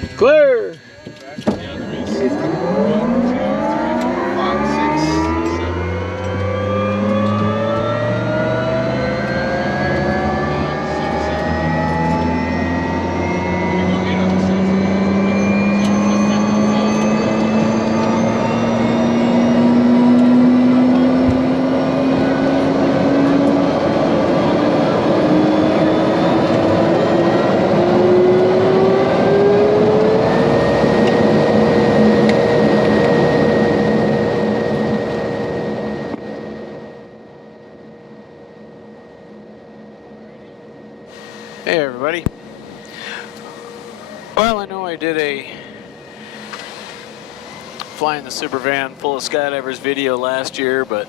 Clear. Hey everybody. Well, I know I did a flying the Supervan full of skydivers video last year, but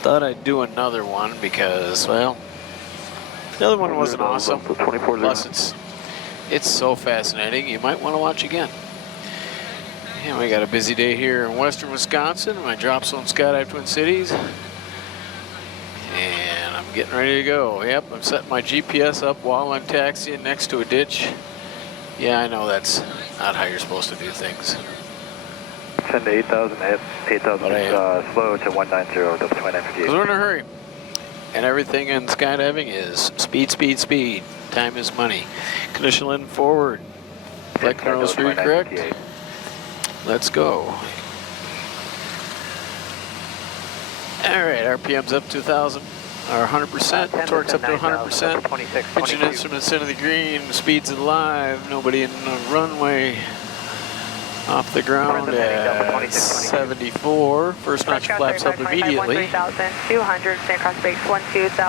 thought I'd do another one because, well, the other one wasn't awesome. Plus it's so fascinating, you might want to watch again. And we got a busy day here in western Wisconsin, my drop zone Skydive Twin Cities. And I'm getting ready to go. Yep, I'm setting my GPS up while I'm taxiing next to a ditch. Yeah, I know that's not how you're supposed to do things. Send to 8,000, 8,000 slow to 190, double 2958. Because we're in a hurry. And everything in skydiving is speed, speed, speed. Time is money. Condition in forward. Flight control is correct. Let's go. Alright, RPM's up 2,000, or 100%, torque's up to 100%, pitching instruments into the green, speed's alive, nobody in the runway, off the ground at 74, first notch flaps up immediately,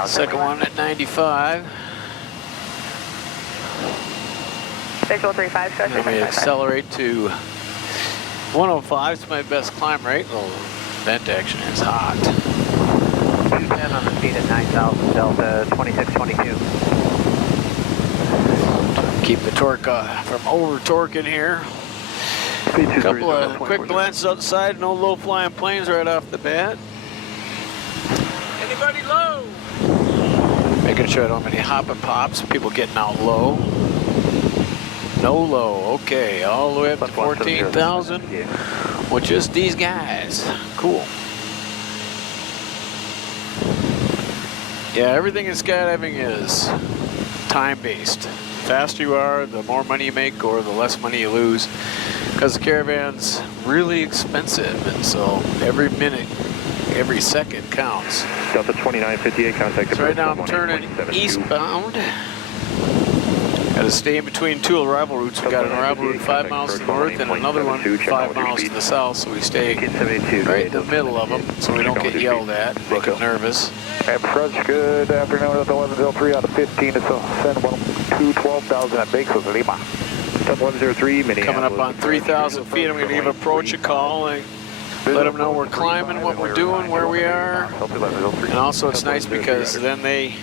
second one at 95, let me accelerate to 105, it's my best climb rate. Vent action is hot. 210 on the speed at 9,000, Delta 2622. Keep the torque from over-torquing here. A couple of quick glances outside, no low-flying planes right off the bat. Anybody low? Making sure I don't have any hop and pops, people getting out low. No low, okay, all the way up to 14,000. Well, just these guys. Cool. Yeah, everything in skydiving is time-based. The faster you are, the more money you make, or the less money you lose. Because the Caravan's really expensive, and so every minute, every second counts. Delta 2958, contact. So right now I'm turning eastbound. Got to stay in between two arrival routes. We got an arrival route 5 miles to the north and another one 5 miles to the south, so we stay right in the middle of them so we don't get yelled at, make them nervous. French, good afternoon at 1103 out of 15 to send 12,000 at Bakersfield, Lima. 103, coming up on 3,000 feet, I'm going to give approach a call and let them know we're climbing, what we're doing, where we are. And also it's nice because then they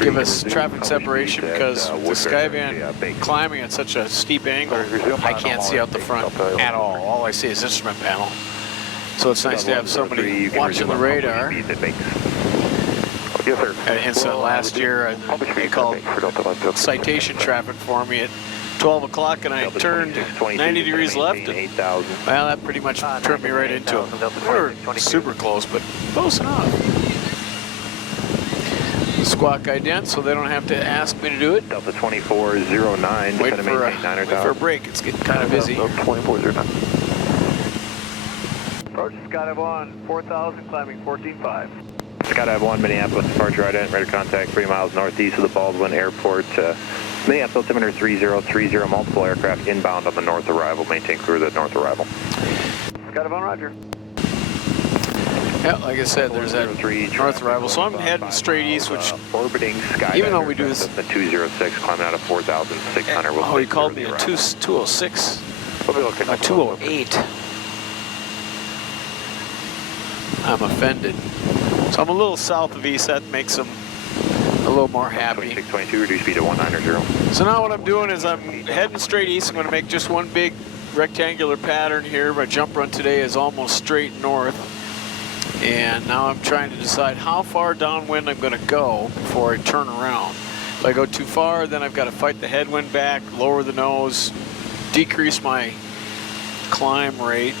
give us traffic separation because the Skyvan climbing at such a steep angle, I can't see out the front at all. All I see is instrument panel. So it's nice to have somebody watching the radar. And so last year they called citation traffic for me at 12 o'clock and I turned 90 degrees left and, well, that pretty much turned me right into it. We were super close, but close enough. Squawk ident, so they don't have to ask me to do it. Delta 2409. Wait for a break. It's getting kind of busy. 2409. Approach Skydive 1, 4,000, climbing 14.5. Skydive 1, Minneapolis, departure ident, ready to contact 3 miles northeast of the Baldwin Airport. Minneapolis, altimeter 3030, multiple aircraft inbound on the north arrival. Maintain crew at north arrival. Skydive 1, roger. Yeah, like I said, there's that north arrival, so I'm heading straight east, which, even though we do this, the 206, climbing out of 4,600. Oh, he called me a 206, a 208. I'm offended. So I'm a little south of east, that makes him a little more happy. 2622, reduce speed to 190. So now what I'm doing is I'm heading straight east. I'm going to make just one big rectangular pattern here. My jump run today is almost straight north. And now I'm trying to decide how far downwind I'm going to go before I turn around. If I go too far, then I've got to fight the headwind back, lower the nose, decrease my climb rate.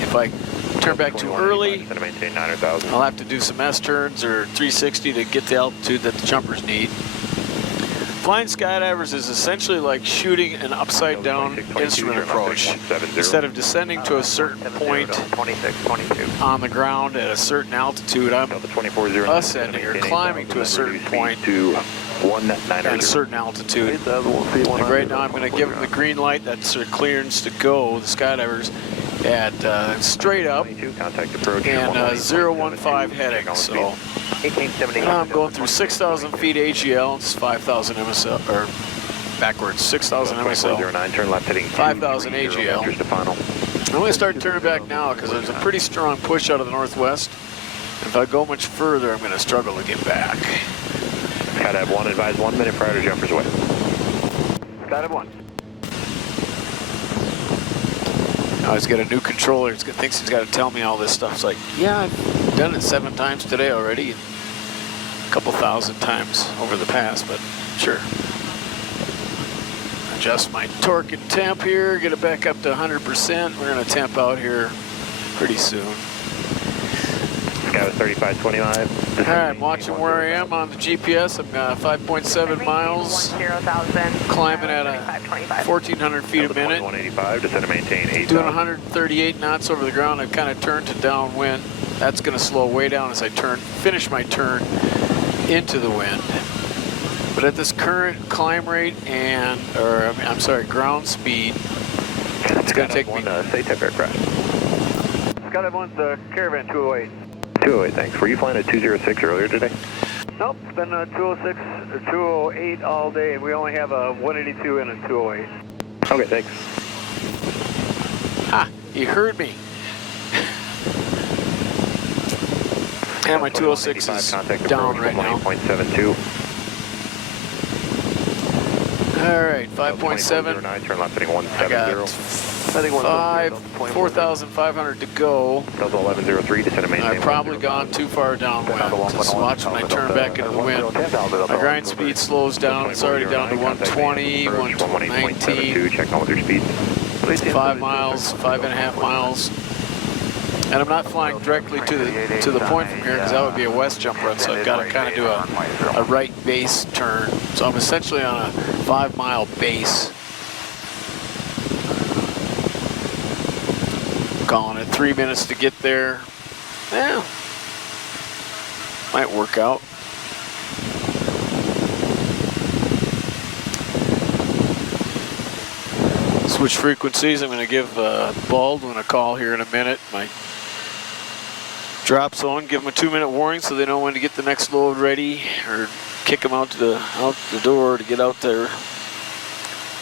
If I turn back too early, I'll have to do some S-turns or 360 to get the altitude that the jumpers need. Flying skydivers is essentially like shooting an upside down instrument approach. Instead of descending to a certain point on the ground at a certain altitude, I'm ascending or climbing to a certain point at a certain altitude. Like right now I'm going to give them the green light, that's their clearance to go, the skydivers, at straight up and 015 heading. So I'm going through 6,000 feet AGL, it's 5,000 MSL, or backwards, 6,000 MSL, 5,000 AGL. I'm going to start turning back now because there's a pretty strong push out of the northwest. If I go much further, I'm going to struggle to get back. Skydive 1, advise 1 minute prior to jumpers away. Skydive 1. Now he's got a new controller, he thinks he's got to tell me all this stuff. It's like, yeah, I've done it 7 times today already, and a couple thousand times over the past, but sure. Adjust my torque and temp here, get it back up to 100%. We're going to temp out here pretty soon. Skydive 3525. Alright, I'm watching where I am on the GPS. I'm 5.7 miles, climbing at 1,400 feet a minute, doing 138 knots over the ground. I've kind of turned to downwind. That's going to slow way down as I finish my turn into the wind. But at this current climb rate I'm sorry, ground speed, it's going to take me... Say type aircraft. Skydive 1's Caravan 208. 208, thanks. Were you flying a 206 earlier today? Nope, it's been 206 or 208 all day, and we only have a 182 and a 208. Okay, thanks. Ah, you heard me. And my 206 is down right now. 0.72. Alright, 5.7. Turn left heading 170. I got 4,500 to go. Delta 1103, descend and maintain. I've probably gone too far downwind. Just watch when I turn back into the wind. My grind speed slows down. It's already down to 120, 119. Check on with your speed. 5 miles, 5.5 miles. And I'm not flying directly to the point from here because that would be a west jump run, so I've got to kind of do a right base turn. So I'm essentially on a 5-mile base. Calling it 3 minutes to get there. Yeah, might work out. Switch frequencies. I'm going to give Baldwin a call here in a minute. My drop zone. Give them a 2-minute warning so they know when to get the next load ready, or kick them out the door to get out there.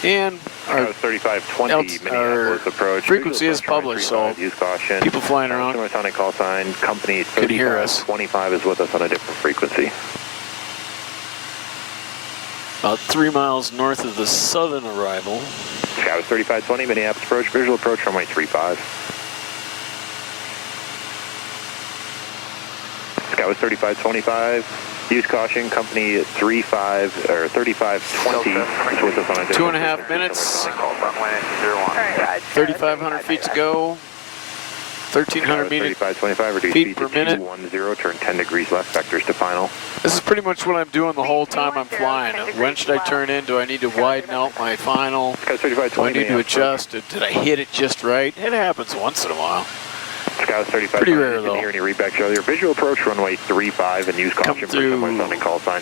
And our 3520 Minneapolis approach. Frequency is published, so people flying around call sign company could hear us. 25 is with us on a different frequency. About 3 miles north of the southern arrival. Skydive 3520 Minneapolis approach. Visual approach runway 35. Skydive 3525. Use caution, company 35 or 3520 is with us on a different 2.5 minutes. 3,500 feet to go. 1,300 feet per minute. 10, turn 10 degrees left, vectors to final. This is pretty much what I'm doing the whole time I'm flying. When should I turn in? Do I need to widen out my final? Do I need to adjust? Did I hit it just right? It happens once in a while. Skydive 35. Pretty rare though. Hear any readback earlier. Visual approach runway 35 and use caution for someone sounding call sign.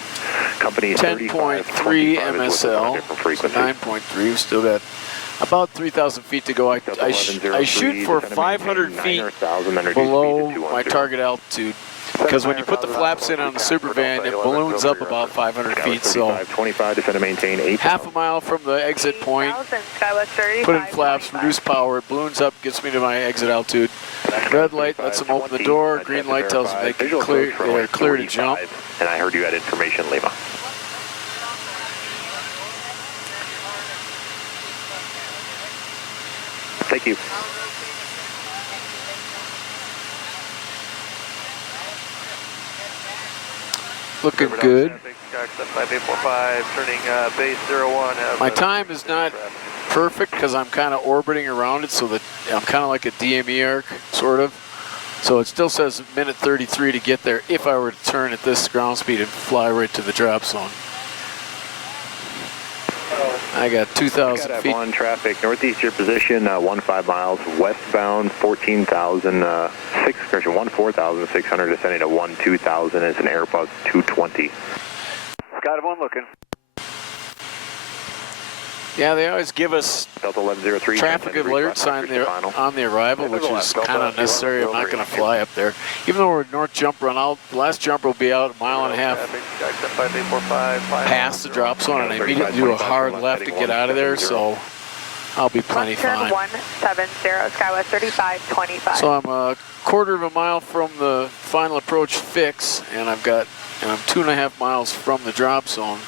Company 10.3 MSL. So 9.3. We've still got about 3,000 feet to go. I shoot for 500 feet below my target altitude, because when you put the flaps in on the Supervan, it balloons up about 500 feet. So half a mile from the exit point, put in flaps, reduce power, it balloons up, gets me to my exit altitude. Red light lets them open the door. Green light tells them they're clear to jump. And I heard you had information, Lima. Thank you. Looking good. Access 5845, turning base 01. My time is not perfect because I'm kind of orbiting around it, so that I'm kind of like a DME arc, sort of. So it still says minute 33 to get there if I were to turn at this ground speed and fly right to the drop zone. I got 2,000 Skydive feet. 1 traffic, northeast your position, 15 miles, westbound 14,600, descending to 12,000 is an Airbus 220. Skydive 1 looking. Yeah, they always give us Delta 1103. traffic alerts on the arrival, which is kind of unnecessary. I'm not going to fly up there. Even though we're north jump run, the last jumper will be out a mile and a half past the drop zone, and I immediately do a hard left to get out of there, so I'll be plenty fine. 170, Skywest 3525. So I'm a quarter of a mile from the final approach fix, and I'm 2.5 miles from the drop zone.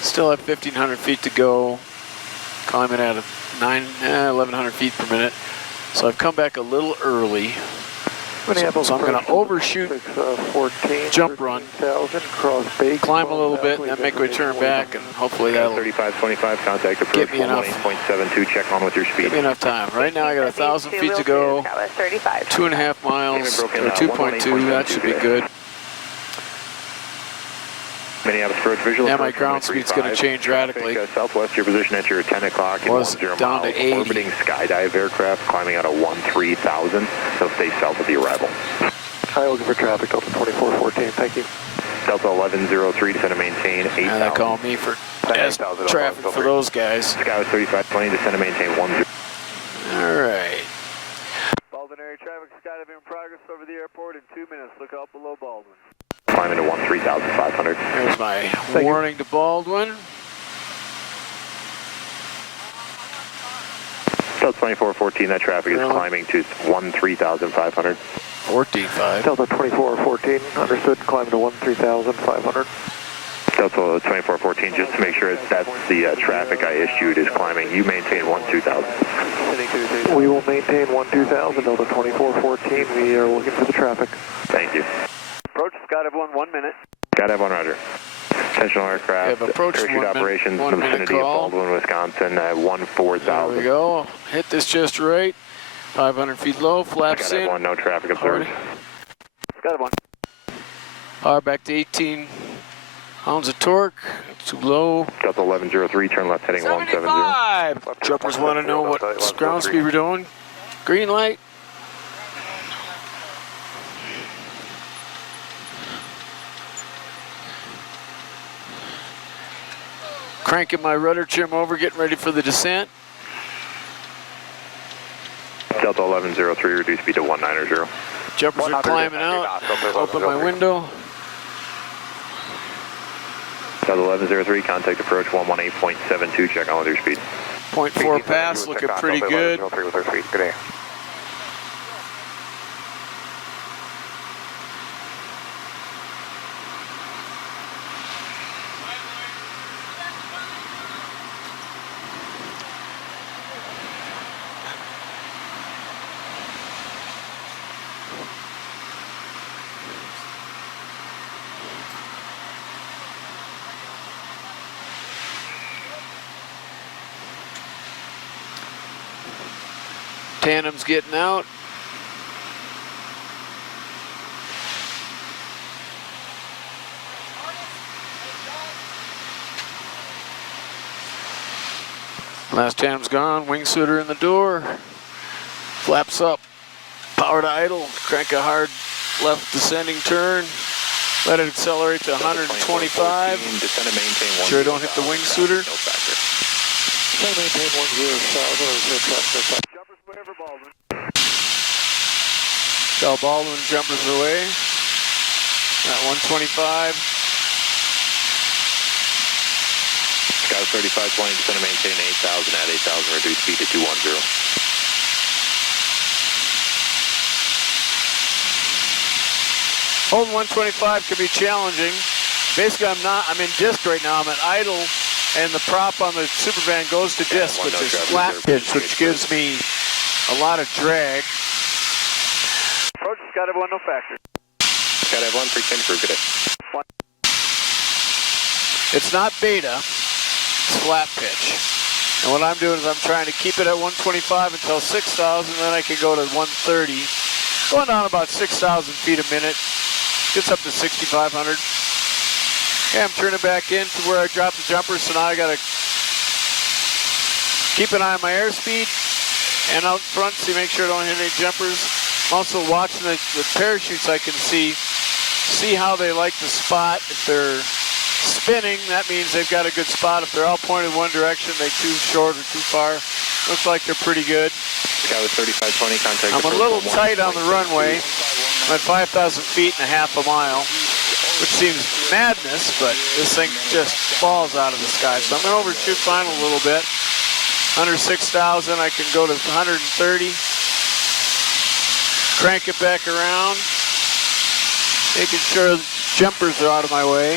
Still have 1,500 feet to go, climbing at 1,100 feet per minute. So I've come back a little early. So I'm going to overshoot jump run, climb a little bit, and then make a return back, and hopefully that'll 3525, contact approach 118.72, check on with your speed. give me enough time. Right now I got 1,000 feet to go, 2.5 miles, or 2.2, that should be good. Yeah, my ground speed's going to change radically. Southwest, your position at your 10 o'clock and 10 down to 80. Orbiting Skydive aircraft, climbing out of 13,000. So stay south of the arrival. Hi, looking for traffic, Delta 2414, thank you. Delta 1103, descend to maintain 8,000. And they call me for traffic for those guys. Skywest 3520, descend to maintain 10. All right. Baldwin area traffic, Skydive in progress over the airport in 2 minutes. Look out below Baldwin. Climbing to 13,500. There's my warning to Baldwin. Delta 2414, that traffic is climbing to 13,500. 14.5. Delta 2414, understood, climbing to 13,500. Delta 2414, just to make sure that's the traffic I issued is climbing. You maintain 12,000. We will maintain 12,000, Delta 2414. We are looking for the traffic. Thank you. Approach Skydive 1 minute. Skydive 1, roger. Intentional aircraft, parachute operations in the vicinity of Baldwin, Wisconsin, 14,000. There we go. Hit this just right. 500 feet low, flaps Skydive in. 1, no traffic observed. Skydive 1. Power back to 18 pounds of torque. Too low. Delta 1103, turn left heading 170. 75! Jumpers want to know what ground speed we're doing. Green light. Cranking my rudder trim over, getting ready for the descent. Delta 1103, reduce speed to 190. Jumpers are climbing out. Open my window. Delta 1103, contact approach 118.72, check on with your speed. 0.4 pass, looking pretty good. Tandem's getting out. Last tandem's gone, wingsuiter in the door. Flaps up, power to idle, crank a hard left descending turn. Let it accelerate to 125. Sure don't hit the wingsuiter. Maintain 10,000. Tell Baldwin jumpers away at 125. Skydive 3520, descend to maintain 8,000 at 8,000, reduce speed to 210. Holding 125 could be challenging. Basically, I'm in disc right now. I'm at idle, and the prop on the Supervan goes to disc, which is flat pitch, which gives me a lot of drag. Approach Skydive 1, no factor. Skydive 1, 310 crew, good day. It's not beta, it's flat pitch. And what I'm doing is I'm trying to keep it at 125 until 6,000, then I can go to 130. Going down about 6,000 feet a minute. Gets up to 6,500. Okay, I'm turning back in to where I dropped the jumper, so now I gotta keep an eye on my airspeed and out front, see, make sure I don't hit any jumpers. I'm also watching the parachutes. I can see how they like the spot. If they're spinning, that means they've got a good spot. If they're all pointed one direction, they too short or too far. Looks like they're pretty good. Guy with 3520, contact. I'm a little tight on the runway. I'm at 5,000 feet and a half a mile, which seems madness, but this thing just falls out of the sky. So I'm going to overshoot final a little bit. Under 6,000, I can go to 130. Crank it back around. Making sure the jumpers are out of my way.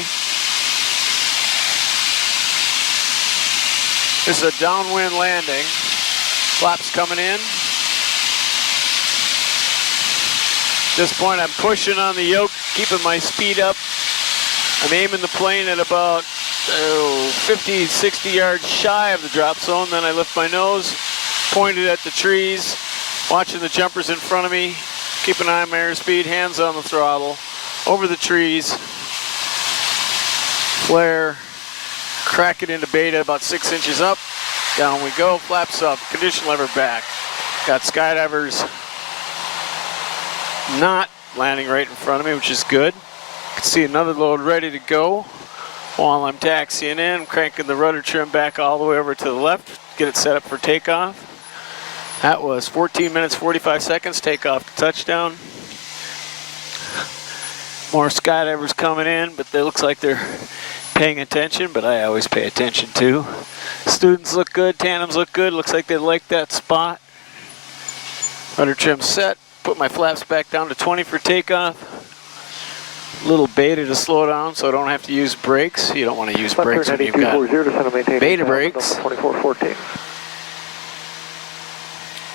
This is a downwind landing. Flaps coming in. At this point, I'm pushing on the yoke, keeping my speed up. I'm aiming the plane at about 50, 60 yards shy of the drop zone. Then I lift my nose, pointed at the trees, watching the jumpers in front of me, keep an eye on my airspeed, hands on the throttle, over the trees, flare, crack it into beta about 6 inches up, down we go, flaps up, condition lever back. Got skydivers not landing right in front of me, which is good. Can see another load ready to go. While I'm taxiing in, I'm cranking the rudder trim back all the way over to the left, get it set up for takeoff. That was 14 minutes, 45 seconds, takeoff to touchdown. More skydivers coming in, but it looks like they're paying attention, but I always pay attention too. Students look good, tandems look good, looks like they like that spot. Rudder trim set, put my flaps back down to 20 for takeoff. Little beta to slow down so I don't have to use brakes. You don't want to use brakes when you've got beta brakes. 2414.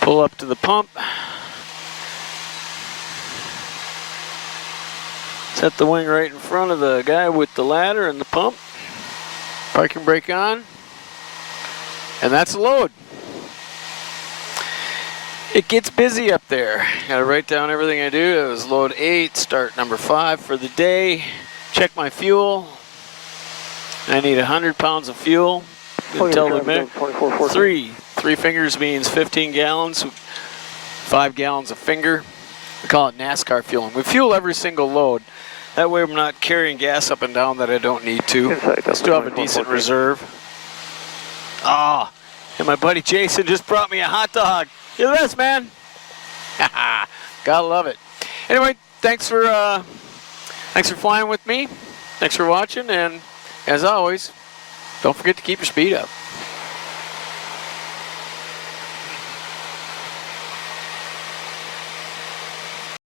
Pull up to the pump. Set the wing right in front of the guy with the ladder and the pump. Parking brake on. And that's a load. It gets busy up there. Gotta write down everything I do. It was load 8, start number 5 for the day. Check my fuel. I need 100 pounds of fuel. Until the minute. 3 fingers means 15 gallons. 5 gallons a finger. We call it NASCAR fueling. We fuel every single load. That way I'm not carrying gas up and down that I don't need to. I still have a decent reserve. Ah, and my buddy Jason just brought me a hot dog. You're the best, man. Gotta love it. Anyway, thanks for flying with me. Thanks for watching, and as always, don't forget to keep your speed up.